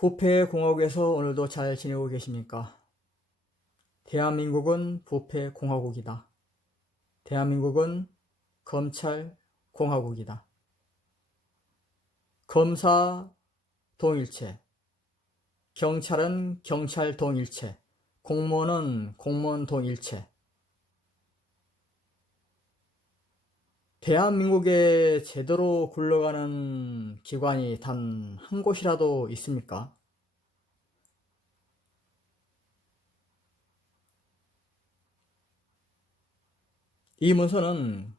부패 공화국에서 오늘도 잘 지내고 계십니까? 대한민국은 부패 공화국이다. 대한민국은 검찰 공화국이다. 검사 동일체, 경찰은 경찰 동일체, 공무원은 공무원 동일체. 대한민국에 제대로 굴러가는 기관이 단 한 곳이라도 있습니까? 이 문서는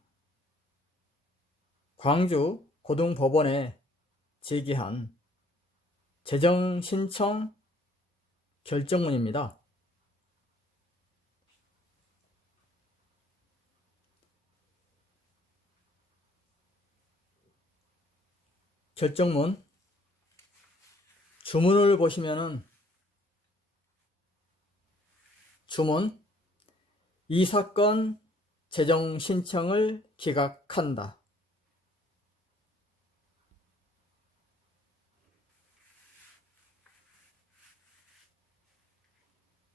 광주 고등법원에 제기한 재정 신청 결정문입니다. 결정문 주문을 보시면은 주문 이 사건 재정 신청을 기각한다.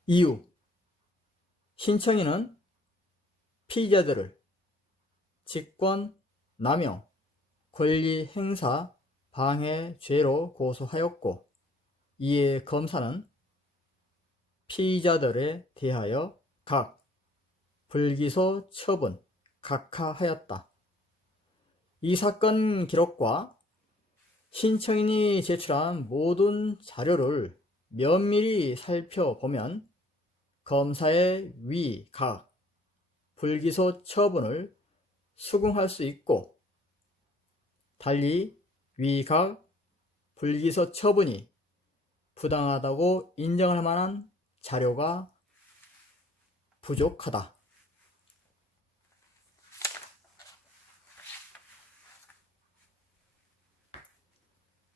이유 신청인은 피의자들을 직권 남용 권리 행사 방해 죄로 고소하였고 이에 검사는 피의자들에 대하여 각 불기소 처분 각하하였다. 이 사건 기록과 신청인이 제출한 모든 자료를 면밀히 살펴보면 검사의 위, 각, 불기소 처분을 수긍할 수 있고 달리 위각, 불기소 처분이 부당하다고 인정할 만한 자료가 부족하다.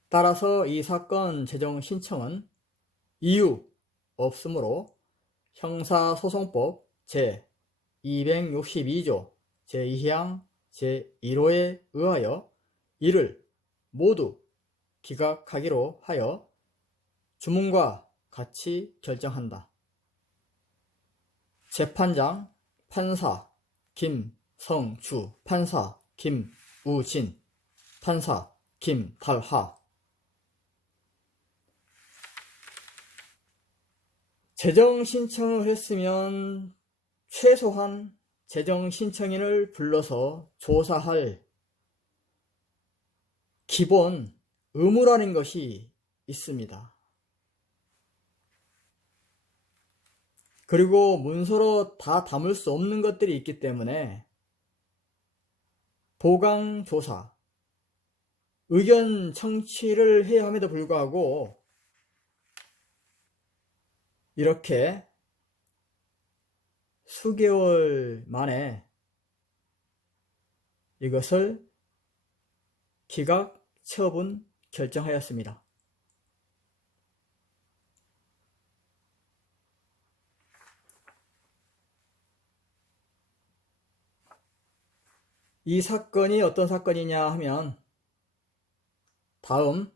따라서 이 사건 재정 신청은 이유 없으므로 형사소송법 제 262조 제2항 제1호에 의하여 이를 모두 기각하기로 하여 주문과 같이 결정한다. 재판장 판사 김성주 판사 김우진 판사 김달하 재정 신청을 했으면 최소한 재정 신청인을 불러서 조사할 기본 의무라는 것이 있습니다. 그리고 문서로 다 담을 수 없는 것들이 있기 때문에 보강 조사, 의견 청취를 해야 함에도 불구하고 이렇게 수개월 만에 이것을 기각 처분 결정하였습니다. 이 사건이 어떤 사건이냐 하면 다음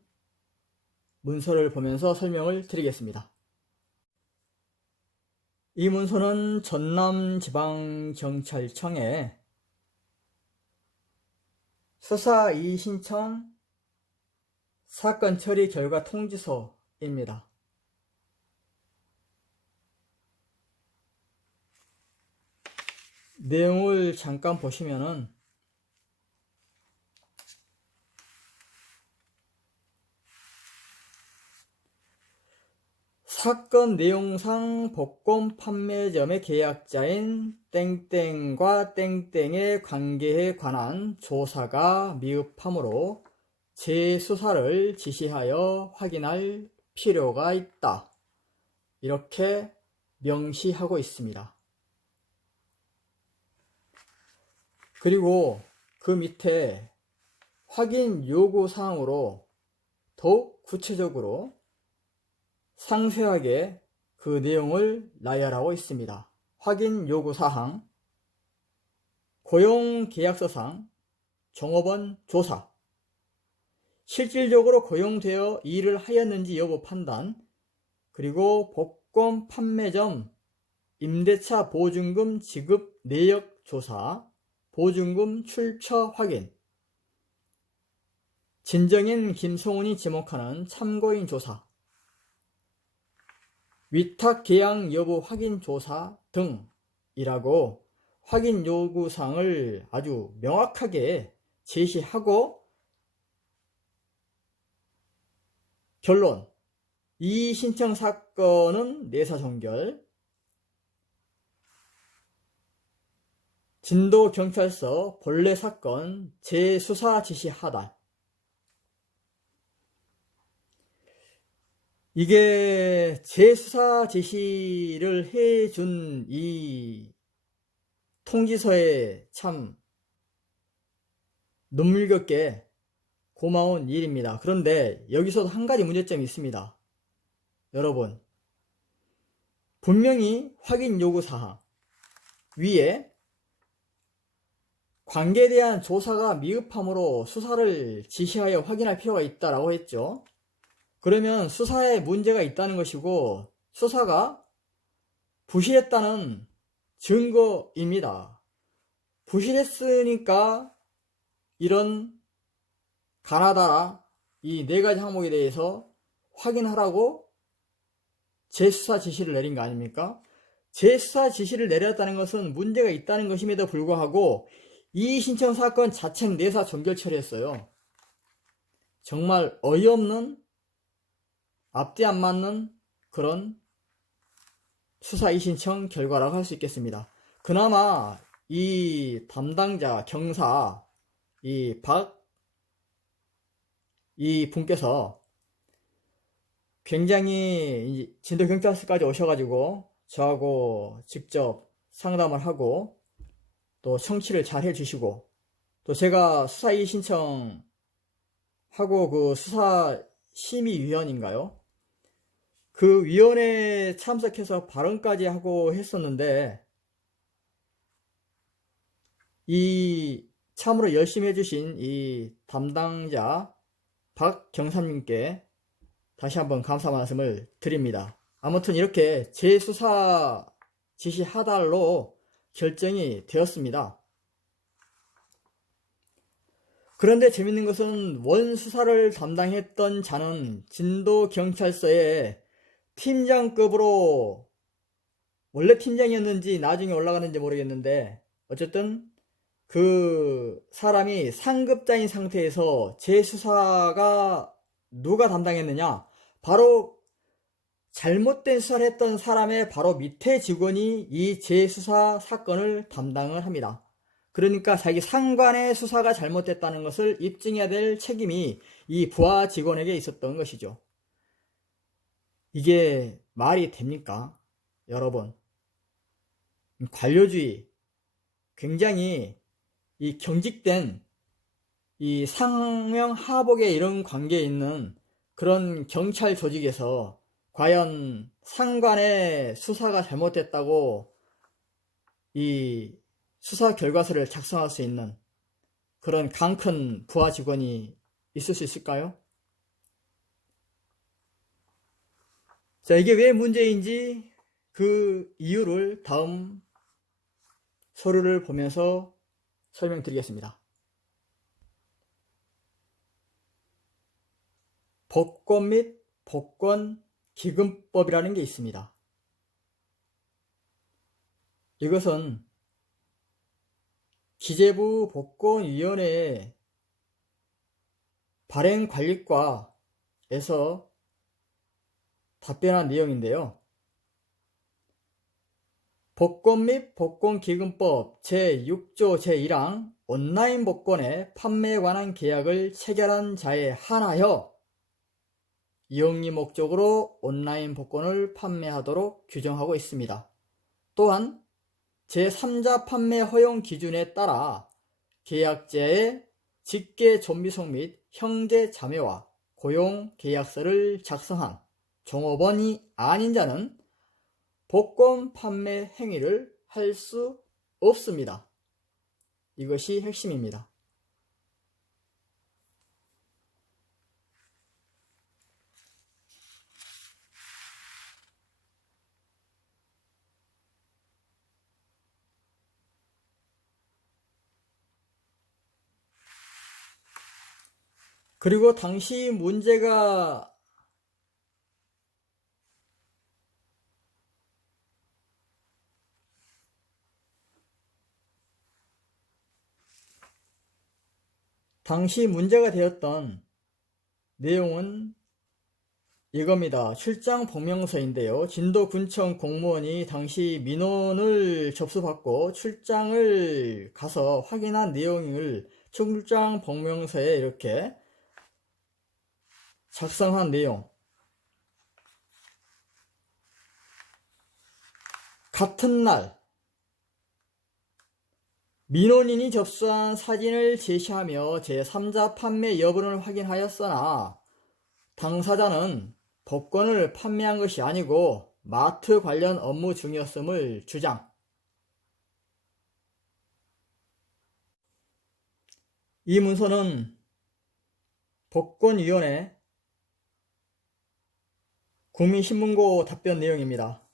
문서를 보면서 설명을 드리겠습니다. 이 문서는 전남지방경찰청에 수사 이의 신청 사건 처리 결과 통지서입니다. 내용을 잠깐 보시면은 사건 내용상 복권 판매점의 계약자인 땡땡과 땡땡의 관계에 관한 조사가 미흡하므로 재수사를 지시하여 확인할 필요가 있다. 이렇게 명시하고 있습니다. 그리고 그 밑에 확인 요구 사항으로 더욱 구체적으로 상세하게 그 내용을 나열하고 있습니다. 확인 요구 사항, 고용 계약서상 종업원 조사, 실질적으로 고용되어 일을 하였는지 여부 판단, 그리고 복권 판매점, 임대차 보증금 지급 내역 조사, 보증금 출처 확인, 진정인 김성훈이 지목하는 참고인 조사, 위탁 계약 여부 확인 조사 등이라고 확인 요구사항을 아주 명확하게 제시하고 결론. 이 신청 사건은 내사 종결. 진도 경찰서 본래 사건 재수사 지시하다 이게 재수사 지시를 해준 이 통지서에 참 눈물겹게 고마운 일입니다. 그런데 여기서도 한 가지 문제점이 있습니다. 여러분, 분명히 확인 요구 사항 위에 관계에 대한 조사가 미흡함으로 수사를 지시하여 확인할 필요가 있다라고 했죠. 그러면 수사에 문제가 있다는 것이고 수사가 부실했다는 증거입니다. 부실했으니까 이런 가나다라 이 네 가지 항목에 대해서 확인하라고 재수사 지시를 내린 거 아닙니까? 재수사 지시를 내렸다는 것은 문제가 있다는 것임에도 불구하고 이 신청 사건 자체는 내사 종결 처리했어요. 정말 어이없는 앞뒤 안 맞는 그런 수사 이신청 결과라고 할 수 있겠습니다. 그나마 이 담당자 경사 이 박 이 분께서 굉장히 진도 경찰서까지 오셔가지고 저하고 직접 상담을 하고 또 청취를 잘 해주시고 또 제가 수사 이 신청 하고 그 수사 심의위원인가요? 그 위원회에 참석해서 발언까지 하고 했었는데 이 참으로 열심히 해주신 이 담당자 박경사님께 다시 한번 감사 말씀을 드립니다. 아무튼 이렇게 재수사 지시 하달로 결정이 되었습니다. 그런데 재밌는 것은 원수사를 담당했던 자는 진도경찰서에 팀장급으로 원래 팀장이었는지 나중에 올라가는지 모르겠는데 어쨌든 그 사람이 상급자인 상태에서 재수사가 누가 담당했느냐 바로 잘못된 수사를 했던 사람의 바로 밑에 직원이 이 재수사 사건을 담당을 합니다. 그러니까 자기 상관의 수사가 잘못됐다는 것을 입증해야 될 책임이 이 부하 직원에게 있었던 것이죠. 이게 말이 됩니까? 여러분. 관료주의. 굉장히 이 경직된 이 상명 하복의 이런 관계에 있는 그런 경찰 조직에서 과연 상관의 수사가 잘못됐다고 이 수사 결과서를 작성할 수 있는 그런 강큰 부하 직원이 있을 수 있을까요? 자, 이게 왜 문제인지 그 이유를 다음 서류를 보면서 설명드리겠습니다. 복권 및 복권 기금법이라는 게 있습니다. 이것은 기재부 복권위원회의 발행관리과에서 답변한 내용인데요. 복권 및 복권기금법 제6조 제1항 온라인 복권의 판매에 관한 계약을 체결한 자에 한하여 이용리 목적으로 온라인 복권을 판매하도록 규정하고 있습니다. 또한 제3자 판매 허용 기준에 따라 계약자의 직계 존비속 및 형제 자매와 고용 계약서를 작성한 종업원이 아닌 자는 복권 판매 행위를 할 수 없습니다. 이것이 핵심입니다. 그리고 당시 문제가 당시 문제가 되었던 내용은 이겁니다. 출장 복명서인데요. 진도군청 공무원이 당시 민원을 접수받고 출장을 가서 확인한 내용을 출장 복명서에 이렇게 작성한 내용. 같은 날 민원인이 접수한 사진을 제시하며 제3자 판매 여부를 확인하였으나 당사자는 복권을 판매한 것이 아니고 마트 관련 업무 중이었음을 주장. 이 문서는 복권위원회 국민신문고 답변 내용입니다.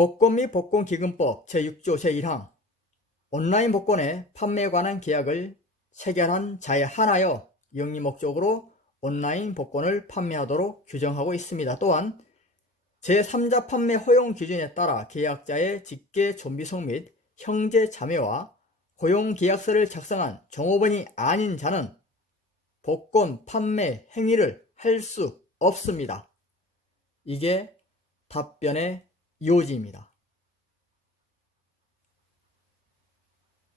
복권 및 복권기금법 제6조 제1항 온라인 복권의 판매에 관한 계약을 체결한 자에 한하여 영리 목적으로 온라인 복권을 판매하도록 규정하고 있습니다. 또한 제3자 판매 허용 기준에 따라 계약자의 직계 존비속 및 형제 자매와 고용 계약서를 작성한 종업원이 아닌 자는 복권 판매 행위를 할 수 없습니다. 이게 답변의 요지입니다.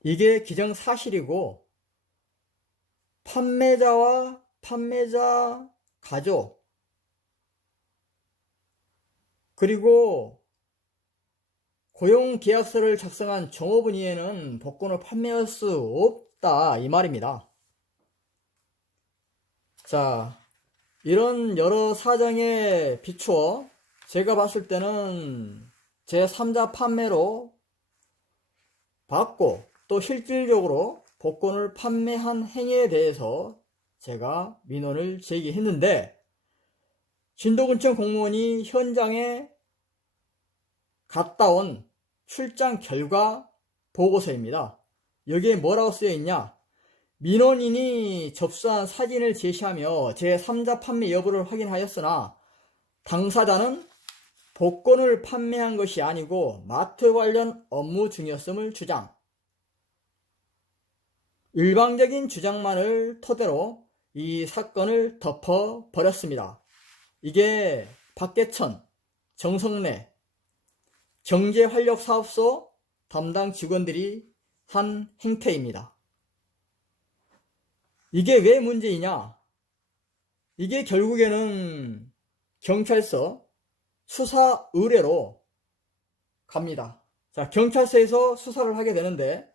이게 기정사실이고 판매자와 판매자 가족 그리고 고용 계약서를 작성한 종업원 이에는 복권을 판매할 수 없다 이 말입니다. 자, 이런 여러 사정에 비추어 제가 봤을 때는 제 3자 판매로 받고 또 실질적으로 복권을 판매한 행위에 대해서 제가 민원을 제기했는데 진도군청 공무원이 현장에 갔다 온 출장 결과 보고서입니다. 여기에 뭐라고 쓰여 있냐? 민원인이 접수한 사진을 제시하며 제3자 판매 여부를 확인하였으나 당사자는 복권을 판매한 것이 아니고 마트 관련 업무 중이었음을 주장. 일방적인 주장만을 토대로 이 사건을 덮어 버렸습니다. 이게 박계천, 정성래, 경제활력사업소 담당 직원들이 한 행태입니다. 이게 왜 문제이냐? 이게 결국에는 경찰서 수사 의뢰로 갑니다. 자, 경찰서에서 수사를 하게 되는데,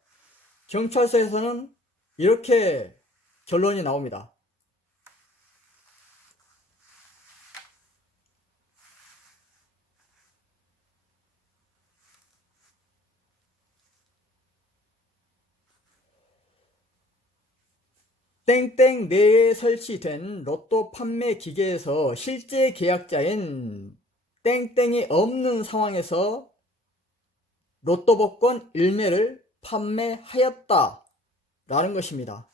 경찰서에서는 이렇게 결론이 나옵니다. 땡땡 내에 설치된 로또 판매 기계에서 실제 계약자인 땡땡이 없는 상황에서 로또 복권 1매를 판매하였다 라는 것입니다.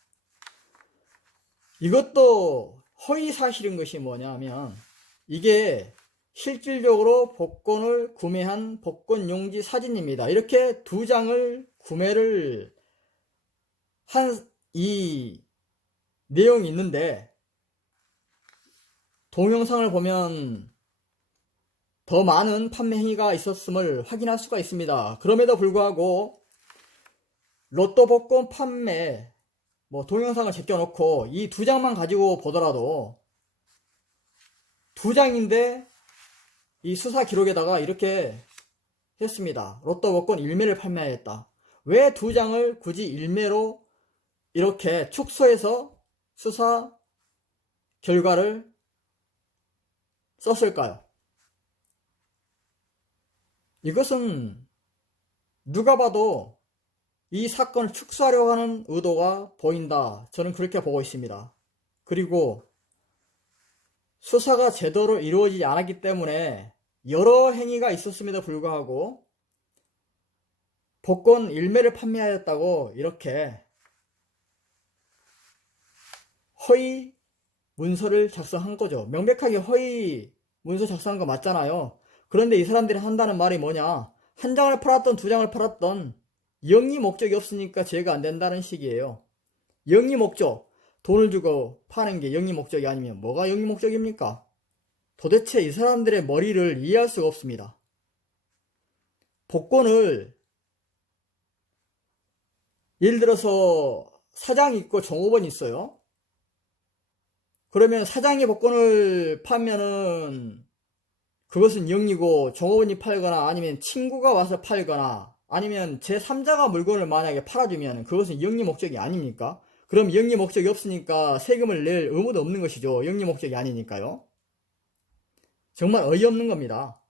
이것도 허위 사실인 것이 뭐냐면 이게 실질적으로 복권을 구매한 복권 용지 사진입니다. 이렇게 두 장을 구매를 한 이 내용이 있는데 동영상을 보면 더 많은 판매 행위가 있었음을 확인할 수가 있습니다. 그럼에도 불구하고 로또 복권 판매 뭐 동영상을 제껴놓고 이 두 장만 가지고 보더라도 두 장인데 이 수사 기록에다가 이렇게 했습니다. 로또 복권 1매를 판매하였다. 왜 두 장을 굳이 1매로 이렇게 축소해서 수사 결과를 썼을까요? 이것은 누가 봐도 이 사건을 축소하려고 하는 의도가 보인다. 저는 그렇게 보고 있습니다. 그리고 수사가 제대로 이루어지지 않았기 때문에 여러 행위가 있었음에도 불구하고 복권 일매를 판매하였다고 이렇게 허위 문서를 작성한 거죠. 명백하게 허위 문서 작성한 거 맞잖아요. 그런데 이 사람들이 한다는 말이 뭐냐? 한 장을 팔았던 두 장을 팔았던 영리 목적이 없으니까 죄가 안 된다는 식이에요. 영리 목적, 돈을 주고 파는 게 영리 목적이 아니면 뭐가 영리 목적입니까? 도대체 이 사람들의 머리를 이해할 수가 없습니다. 복권을 예를 들어서 사장 있고 종업원 있어요. 그러면 사장이 복권을 파면은 그것은 영리고 종업원이 팔거나 아니면 친구가 와서 팔거나 아니면 제3자가 물건을 만약에 팔아주면 그것은 영리 목적이 아닙니까? 그럼 영리 목적이 없으니까 세금을 낼 의무도 없는 것이죠. 영리 목적이 아니니까요. 정말 어이없는 겁니다.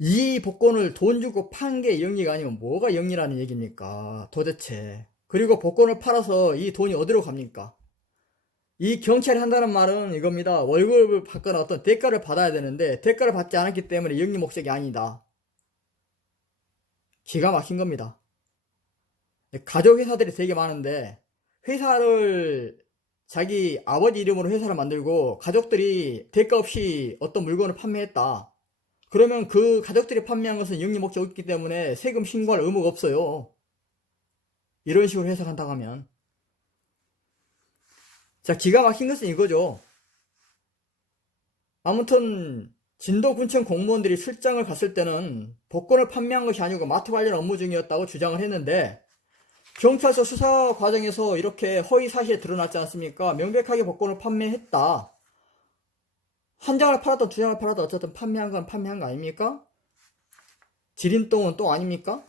이 복권을 돈 주고 판 게 영리가 아니면 뭐가 영리라는 얘기입니까? 도대체. 그리고 복권을 팔아서 이 돈이 어디로 갑니까? 이 경찰이 한다는 말은 이겁니다. 월급을 받거나 어떤 대가를 받아야 되는데 대가를 받지 않았기 때문에 영리 목적이 아니다. 기가 막힌 겁니다. 가족 회사들이 되게 많은데 회사를 자기 아버지 이름으로 회사를 만들고 가족들이 대가 없이 어떤 물건을 판매했다. 그러면 그 가족들이 판매한 것은 영리 목적이 없기 때문에 세금 신고할 의무가 없어요. 이런 식으로 해석한다고 하면. 자, 기가 막힌 것은 이거죠. 아무튼, 진도 군청 공무원들이 출장을 갔을 때는 복권을 판매한 것이 아니고 마트 관련 업무 중이었다고 주장을 했는데, 경찰서 수사 과정에서 이렇게 허위 사실이 드러났지 않습니까? 명백하게 복권을 판매했다. 한 장을 팔았던 두 장을 팔았던 어쨌든 판매한 건 판매한 거 아닙니까? 지린똥은 또 아닙니까?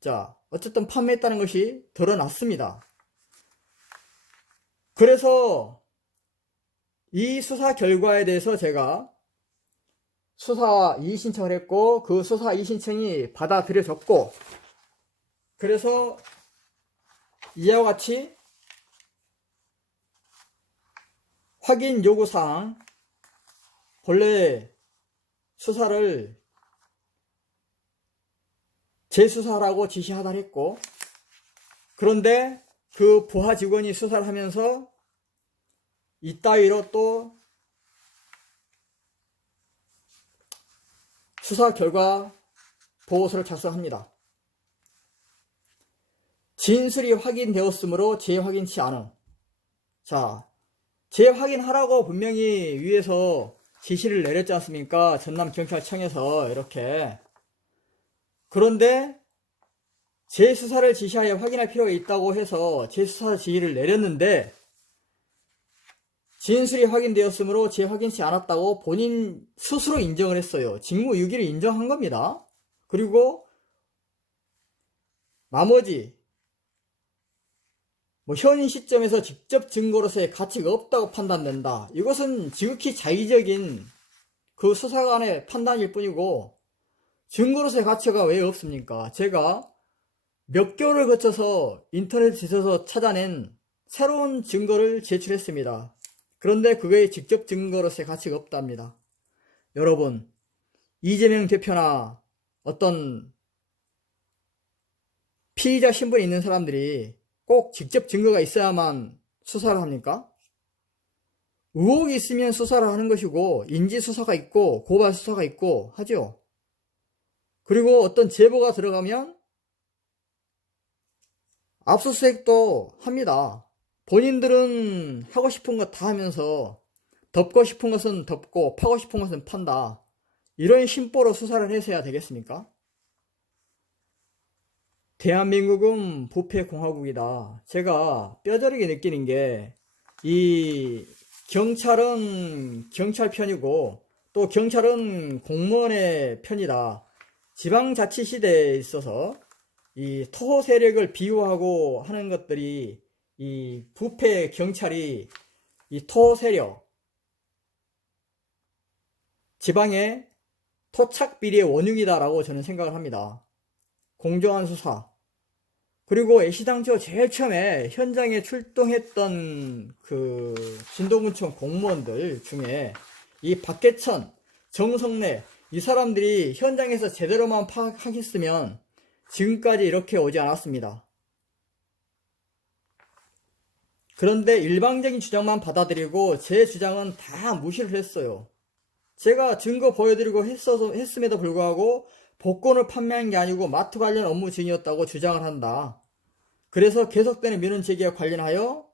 자, 어쨌든 판매했다는 것이 드러났습니다. 그래서 이 수사 결과에 대해서 제가 수사 이의 신청을 했고 그 수사 이의 신청이 받아들여졌고 그래서 이와 같이 확인 요구사항 본래 수사를 재수사라고 지시하달 했고 그런데 그 부하 직원이 수사를 하면서 이따위로 또 수사 결과 보고서를 작성합니다. 진술이 확인되었으므로 재확인치 않음. 자, 재확인하라고 분명히 위에서 지시를 내렸지 않습니까? 전남경찰청에서 이렇게. 그런데 재수사를 지시하여 확인할 필요가 있다고 해서 재수사 지휘를 내렸는데 진술이 확인되었으므로 재확인치 않았다고 본인 스스로 인정을 했어요. 직무유기를 인정한 겁니다. 그리고 나머지 뭐 현 시점에서 직접 증거로서의 가치가 없다고 판단된다. 이것은 지극히 자의적인 그 수사관의 판단일 뿐이고 증거로서의 가치가 왜 없습니까? 제가 몇 개월을 거쳐서 인터넷 뒤져서 찾아낸 새로운 증거를 제출했습니다. 그런데 그게 직접 증거로서의 가치가 없답니다. 여러분, 이재명 대표나 어떤 피의자 신분이 있는 사람들이 꼭 직접 증거가 있어야만 수사를 합니까? 의혹이 있으면 수사를 하는 것이고 인지수사가 있고 고발수사가 있고 하죠. 그리고 어떤 제보가 들어가면 압수수색도 합니다. 본인들은 하고 싶은 것 다 하면서 덮고 싶은 것은 덮고 파고 싶은 것은 판다. 이런 심보로 수사를 해서야 되겠습니까? 대한민국은 부패공화국이다. 제가 뼈저리게 느끼는 게, 이 경찰은 경찰 편이고, 또 경찰은 공무원의 편이다. 지방자치 시대에 있어서 이 토호 세력을 비유하고 하는 것들이 이 부패 경찰이 이 토호 세력, 지방의 토착 비리의 원흉이다라고 저는 생각을 합니다. 공정한 수사. 그리고 애시당초 제일 처음에 현장에 출동했던 그 진도군청 공무원들 중에 이 박계천, 정성래 이 사람들이 현장에서 제대로만 파악하겠으면 지금까지 이렇게 오지 않았습니다. 그런데 일방적인 주장만 받아들이고 제 주장은 다 무시를 했어요. 제가 증거 보여드리고 했어서, 했음에도 불구하고 복권을 판매한 게 아니고 마트 관련 업무 중이었다고 주장을 한다. 그래서 계속되는 민원 제기와 관련하여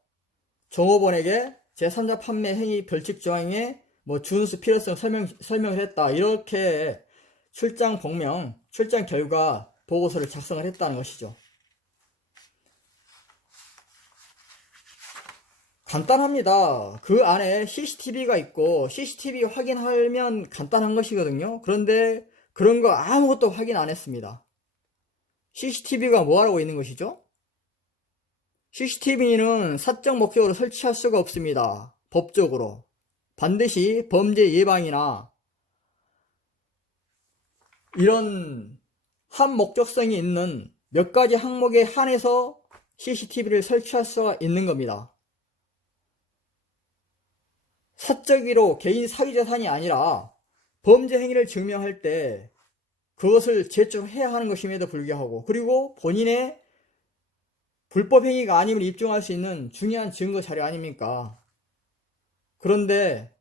종업원에게 제3자 판매 행위 벌칙 조항에 뭐 준수 필요성 설명, 설명을 했다. 이렇게 출장 복명, 출장 결과 보고서를 작성을 했다는 것이죠. 간단합니다. 그 안에 CCTV가 있고 CCTV 확인하면 간단한 것이거든요. 그런데 그런 거 아무것도 확인 안 했습니다. CCTV가 뭐 하라고 있는 것이죠? CCTV는 사적 목적으로 설치할 수가 없습니다. 법적으로. 반드시 범죄 예방이나 이런 한 목적성이 있는 몇 가지 항목에 한해서 CCTV를 설치할 수가 있는 겁니다. 사적으로 개인 사유 재산이 아니라 범죄 행위를 증명할 때 그것을 제출해야 하는 것임에도 불구하고 그리고 본인의 불법 행위가 아님을 입증할 수 있는 중요한 증거 자료 아닙니까? 그런데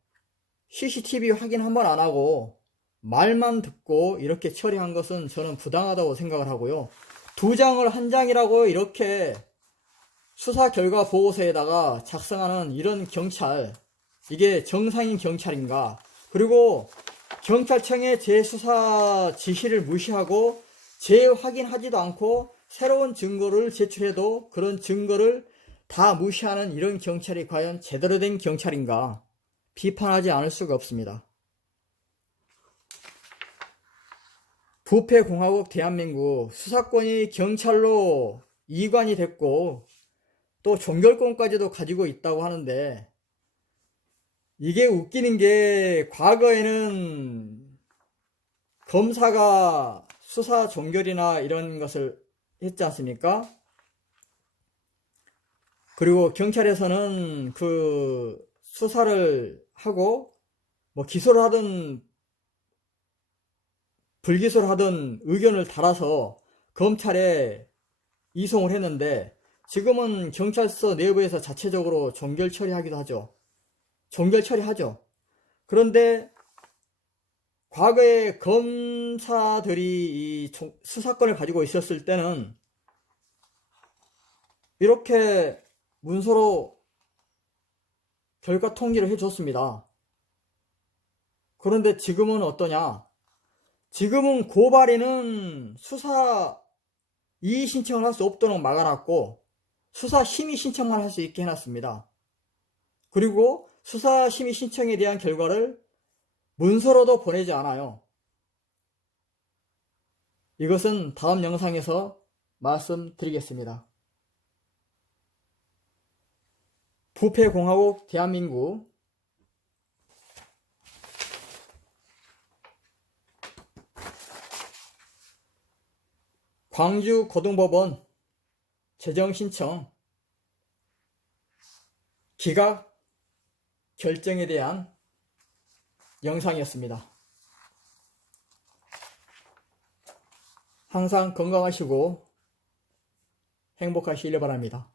CCTV 확인 한번 안 하고 말만 듣고 이렇게 처리한 것은 저는 부당하다고 생각을 하고요. 두 장을 한 장이라고 이렇게 수사 결과 보고서에다가 작성하는 이런 경찰, 이게 정상인 경찰인가? 그리고 경찰청의 재수사 지시를 무시하고 재확인하지도 않고 새로운 증거를 제출해도 그런 증거를 다 무시하는 이런 경찰이 과연 제대로 된 경찰인가? 비판하지 않을 수가 없습니다. 부패공화국 대한민국 수사권이 경찰로 이관이 됐고 또 종결권까지도 가지고 있다고 하는데 이게 웃기는 게 과거에는 검사가 수사 종결이나 이런 것을 했지 않습니까? 그리고 경찰에서는 그 수사를 하고 뭐 기소를 하든 불기소를 하든 의견을 달아서 검찰에 이송을 했는데 지금은 경찰서 내부에서 자체적으로 종결 처리하기도 하죠. 종결 처리하죠. 그런데 과거에 검사들이 이 수사권을 가지고 있었을 때는 이렇게 문서로 결과 통지를 해줬습니다. 그런데 지금은 어떠냐? 지금은 고발인은 수사 이의 신청을 할 수 없도록 막아놨고 수사 심의 신청만 할 수 있게 해놨습니다. 그리고 수사 심의 신청에 대한 결과를 문서로도 보내지 않아요. 이것은 다음 영상에서 말씀드리겠습니다. 부패공화국 대한민국 광주 고등법원 재정신청 기각 결정에 대한 영상이었습니다. 항상 건강하시고 행복하시길 바랍니다.